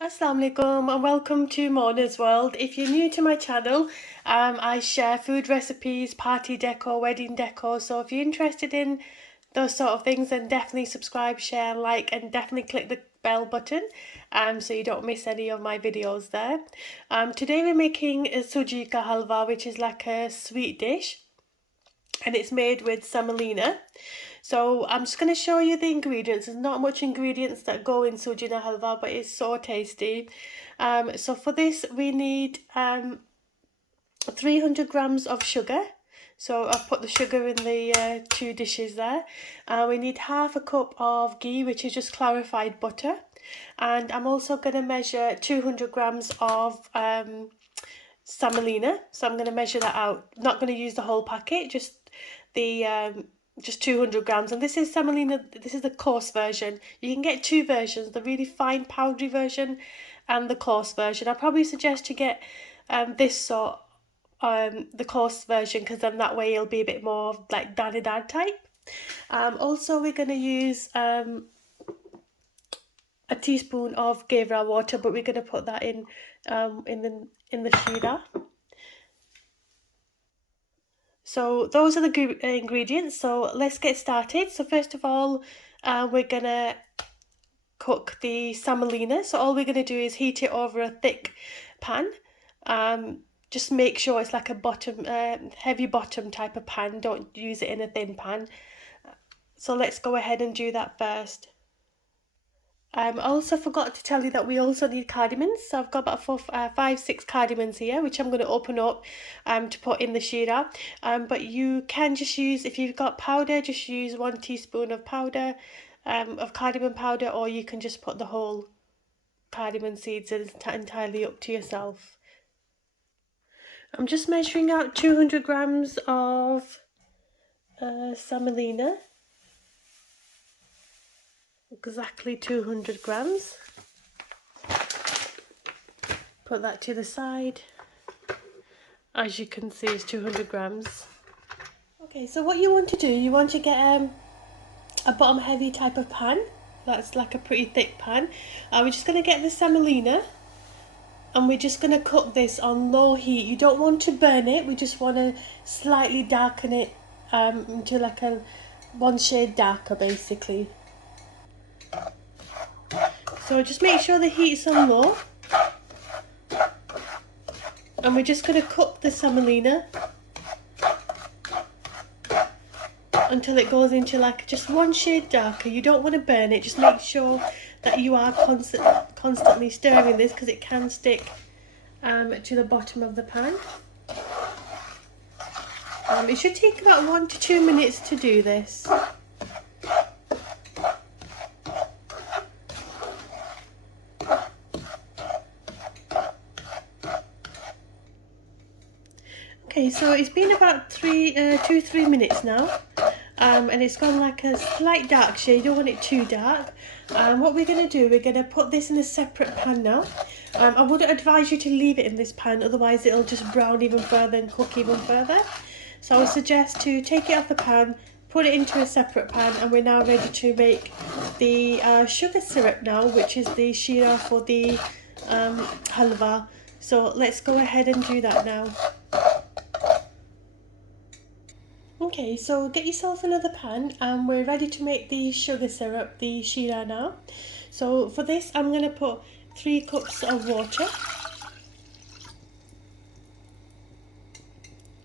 Assalamu alaikum and welcome to Mona's World. If you're new to my channel, I share food recipes, party decor, wedding decor. So if you're interested in those sort of things, then definitely subscribe, share, like, and definitely click the bell button so you don't miss any of my videos there. Today we're making a Suji Ka Halwa, which is like a sweet dish, and it's made with semolina. So I'm just going to show you the ingredients. There's not much ingredients that go in Suji Ka Halwa, but it's so tasty. So for this we need 300 grams of sugar. So I've put the sugar in the two dishes there. We need half a cup of ghee, which is just clarified butter. And I'm also going to measure 200 grams of semolina. So I'm going to measure that out. I'm not going to use the whole packet, just the just 200 grams. And this is semolina, this is the coarse version. You can get two versions, the really fine powdery version and the coarse version. I probably suggest to get this sort, the coarse version, because then that way it'll be a bit more like dad type. Also we're going to use a teaspoon of kewra water, but we're going to put that in the Sheera. So those are the ingredients. So let's get started. So first of all, we're gonna cook the semolina. So all we're gonna do is heat it over a thick pan. Just make sure it's like a bottom, heavy bottom type of pan. Don't use it in a thin pan. So let's go ahead and do that first. I also forgot to tell you that we also need cardamoms. So I've got about 5-6 cardamoms here, which I'm going to open up to put in the sheera. But you can just use, if you've got powder, just use 1 teaspoon of powder, of cardamom powder, or you can just put the whole cardamom seeds in. It's entirely up to yourself. I'm just measuring out 200 grams of semolina. Exactly 200 grams. Put that to the side. As you can see, it's 200 grams. Okay, so what you want to do, you want to get a bottom heavy type of pan. That's like a pretty thick pan. We're just going to get the semolina and we're just going to cook this on low heat. You don't want to burn it, we just want to slightly darken it into like a 1 shade darker basically. So just make sure the heat's on low. And we're just going to cook the semolina until it goes into like just 1 shade darker. You don't want to burn it, just make sure that you are constantly stirring this, because it can stick to the bottom of the pan. It should take about 1 to 2 minutes to do this. Okay, so it's been about 2-3 minutes now, and it's gone like a slight dark shade. You don't want it too dark. What we're going to do, we're going to put this in a separate pan now. I would advise you to leave it in this pan, otherwise it'll just brown even further and cook even further. So I would suggest to take it off the pan, put it into a separate pan, and we're now ready to make the sugar syrup now, which is the sheera for the halwa. So let's go ahead and do that now. Okay, so get yourself another pan and we're ready to make the sugar syrup, the sheera now. So for this I'm going to put 3 cups of water.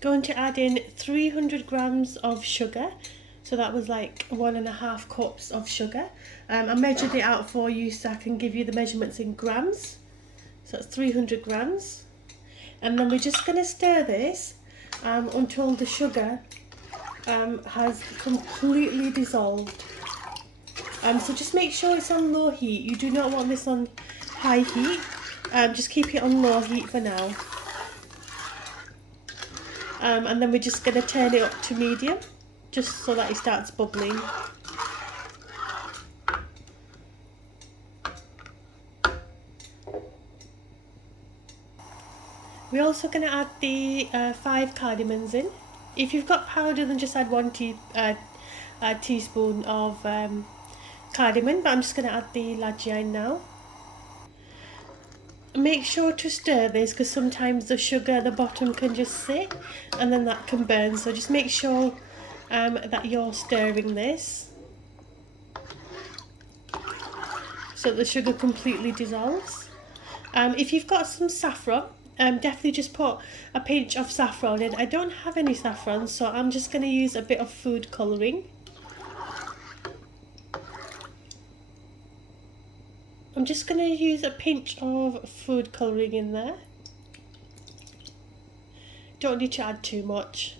Going to add in 300 grams of sugar. So that was like 1.5 cups of sugar. I measured it out for you so I can give you the measurements in grams. So that's 300 grams. And then we're just going to stir this until the sugar has completely dissolved. So just make sure it's on low heat. You do not want this on high heat. Just keep it on low heat for now. And then we're just going to turn it up to medium, just so that it starts bubbling. We're also going to add the 5 cardamoms in. If you've got powder, then just add 1 teaspoon of cardamom, but I'm just going to add the lajian now. make sure to stir this because sometimes the sugar at the bottom can just sit and then that can burn. So just make sure that you're stirring this so the sugar completely dissolves. If you've got some saffron, definitely just put a pinch of saffron in. I don't have any saffron, so I'm just going to use a bit of food colouring. I'm just going to use a pinch of food colouring in there. Don't need to add too much.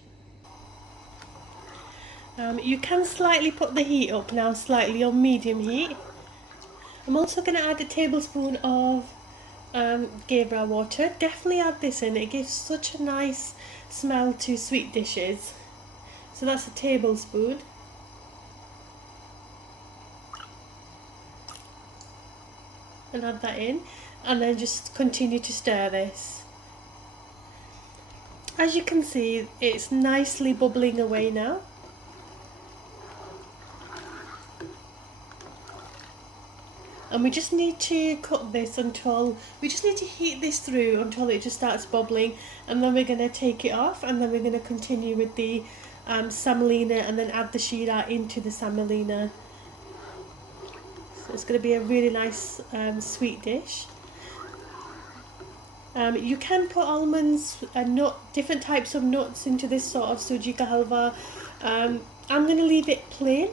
You can slightly put the heat up now, slightly on medium heat. I'm also going to add a tablespoon of kewra water. Definitely add this in, it gives such a nice smell to sweet dishes. So that's a tablespoon. And add that in, and then just continue to stir this. As you can see, it's nicely bubbling away now. And we just need to cook this until, we just need to heat this through until it just starts bubbling, and then we're going to take it off, and then we're going to continue with the semolina, and then add the sheera into the semolina. So it's going to be a really nice sweet dish. You can put almonds and different types of nuts into this sort of Suji Ka Halwa. I'm going to leave it plain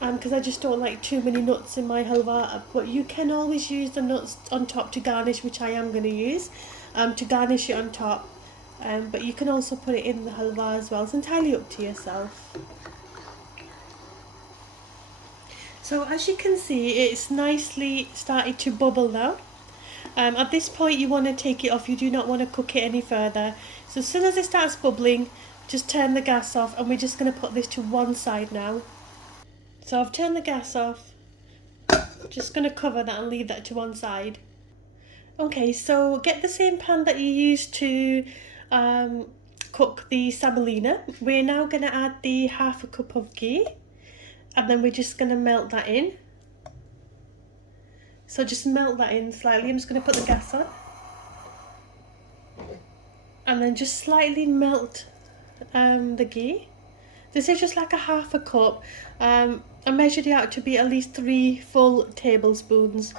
because I just don't like too many nuts in my halwa, but you can always use the nuts on top to garnish, which I am going to use to garnish it on top, but you can also put it in the halwa as well. It's entirely up to yourself. So as you can see, it's nicely started to bubble now. At this point you want to take it off, you do not want to cook it any further. So as soon as it starts bubbling, just turn the gas off, and we're just going to put this to one side now. So I've turned the gas off, just going to cover that and leave that to one side. Okay, so get the same pan that you used to cook the semolina. We're now going to add the half a cup of ghee, and then we're just going to melt that in. So just melt that in slightly. I'm just going to put the gas on. And then just slightly melt the ghee. This is just like a half a cup. I measured it out to be at least 3 full tablespoons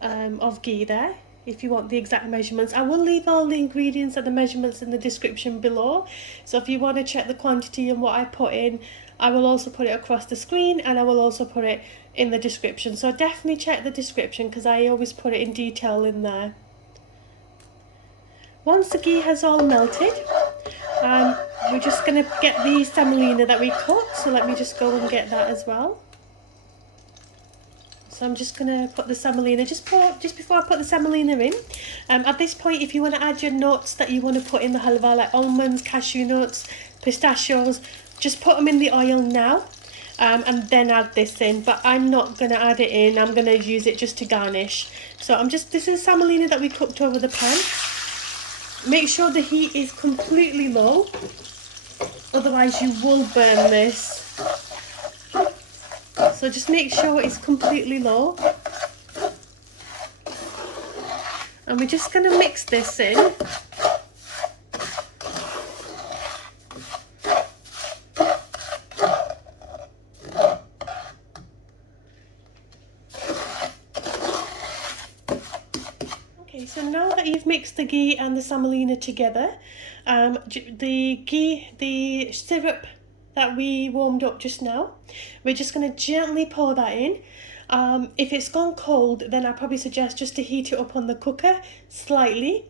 of ghee there, if you want the exact measurements. I will leave all the ingredients and the measurements in the description below. So if you want to check the quantity and what I put in, I will also put it across the screen, and I will also put it in the description. So definitely check the description because I always put it in detail in there. Once the ghee has all melted, we're just going to get the semolina that we cooked. So let me just go and get that as well. So I'm just going to put the semolina, just before I put the semolina in. At this point, if you want to add your nuts that you want to put in the halwa, like almonds, cashew nuts, pistachios, just put them in the oil now, and then add this in. But I'm not going to add it in, I'm going to use it just to garnish. So this is semolina that we cooked over the pan. Make sure the heat is completely low, otherwise you will burn this. So just make sure it's completely low. And we're just going to mix this in. Okay, so now that you've mixed the ghee and the semolina together, the syrup that we warmed up just now, we're just going to gently pour that in. If it's gone cold, then I probably suggest just to heat it up on the cooker slightly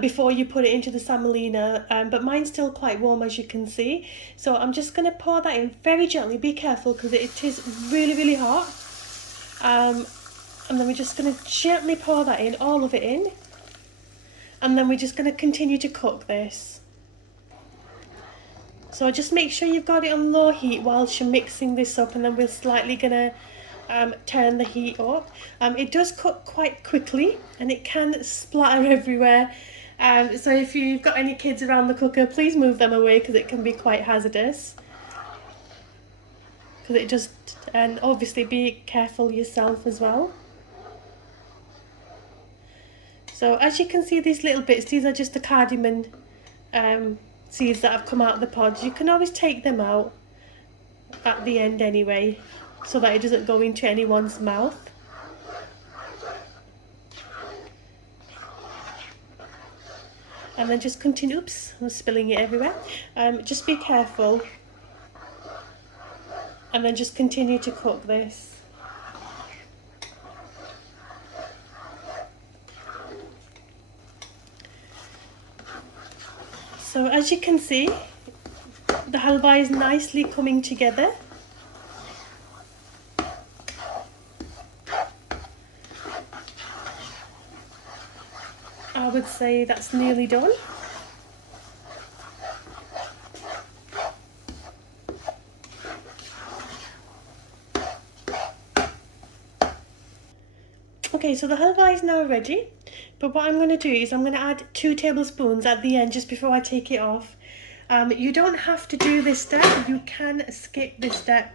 before you put it into the semolina, but mine's still quite warm, as you can see. So I'm just going to pour that in very gently. Be careful because it is really, really hot. And then we're just going to gently pour that in, all of it in, and then we're just going to continue to cook this. So just make sure you've got it on low heat whilst you're mixing this up, and then we're slightly going to turn the heat up. It does cook quite quickly and it can splatter everywhere. So if you've got any kids around the cooker, please move them away because it can be quite hazardous. And obviously be careful yourself as well. So as you can see, these little bits, these are just the cardamom seeds that have come out of the pods. You can always take them out at the end anyway, so that it doesn't go into anyone's mouth. And then just continue, oops, I'm spilling it everywhere. Just be careful. And then just continue to cook this. So as you can see, the halwa is nicely coming together. I would say that's nearly done. Okay, so the halwa is now ready, but what I'm going to do is I'm going to add 2 tablespoons at the end just before I take it off. You don't have to do this step, you can skip this step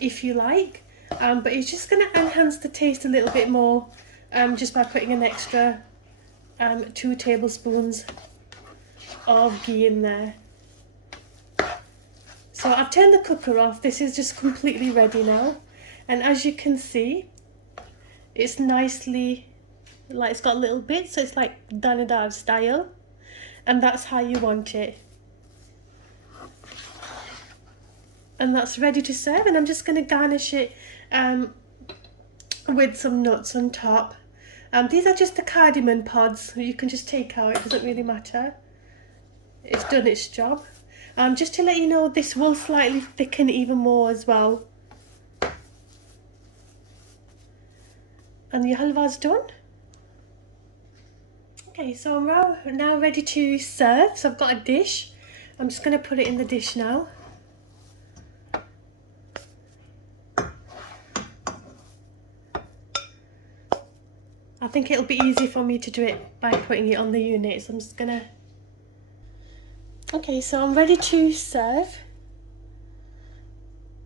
if you like, but it's just going to enhance the taste a little bit more just by putting an extra 2 tablespoons of ghee in there. So I've turned the cooker off, this is just completely ready now, and as you can see, it's nicely, like it's got little bits, so it's like Danadar style, and that's how you want it. And that's ready to serve, and I'm just going to garnish it with some nuts on top. These are just the cardamom pods, you can just take out, it doesn't really matter. It's done its job. Just to let you know, this will slightly thicken even more as well. And the halwa's done. Okay, so I'm now ready to serve. So I've got a dish. I'm just going to put it in the dish now. I think it'll be easy for me to do it by putting it on the unit. So I'm just going to... Okay, so I'm ready to serve.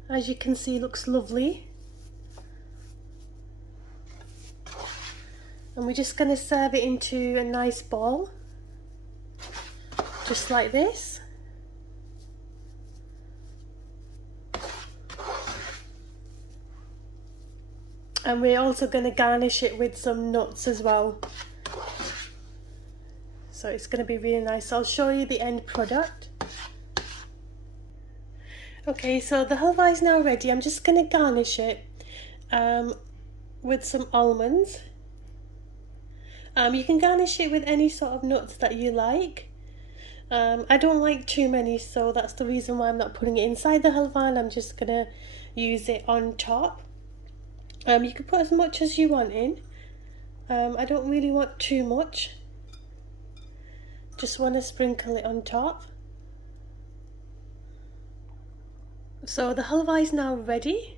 As you can see, it looks lovely. And we're just going to serve it into a nice bowl, just like this. And we're also going to garnish it with some nuts as well. So it's going to be really nice. I'll show you the end product. Okay, so the halwa is now ready. I'm just going to garnish it with some almonds. You can garnish it with any sort of nuts that you like. I don't like too many, so that's the reason why I'm not putting it inside the halwa, and I'm just going to use it on top. You can put as much as you want in. I don't really want too much. Just want to sprinkle it on top. So the halwa is now ready.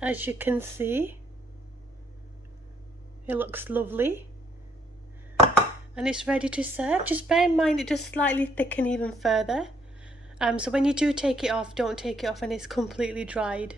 As you can see, it looks lovely. And it's ready to serve. Just bear in mind it does slightly thicken even further. So when you do take it off, don't take it off and it's completely dried.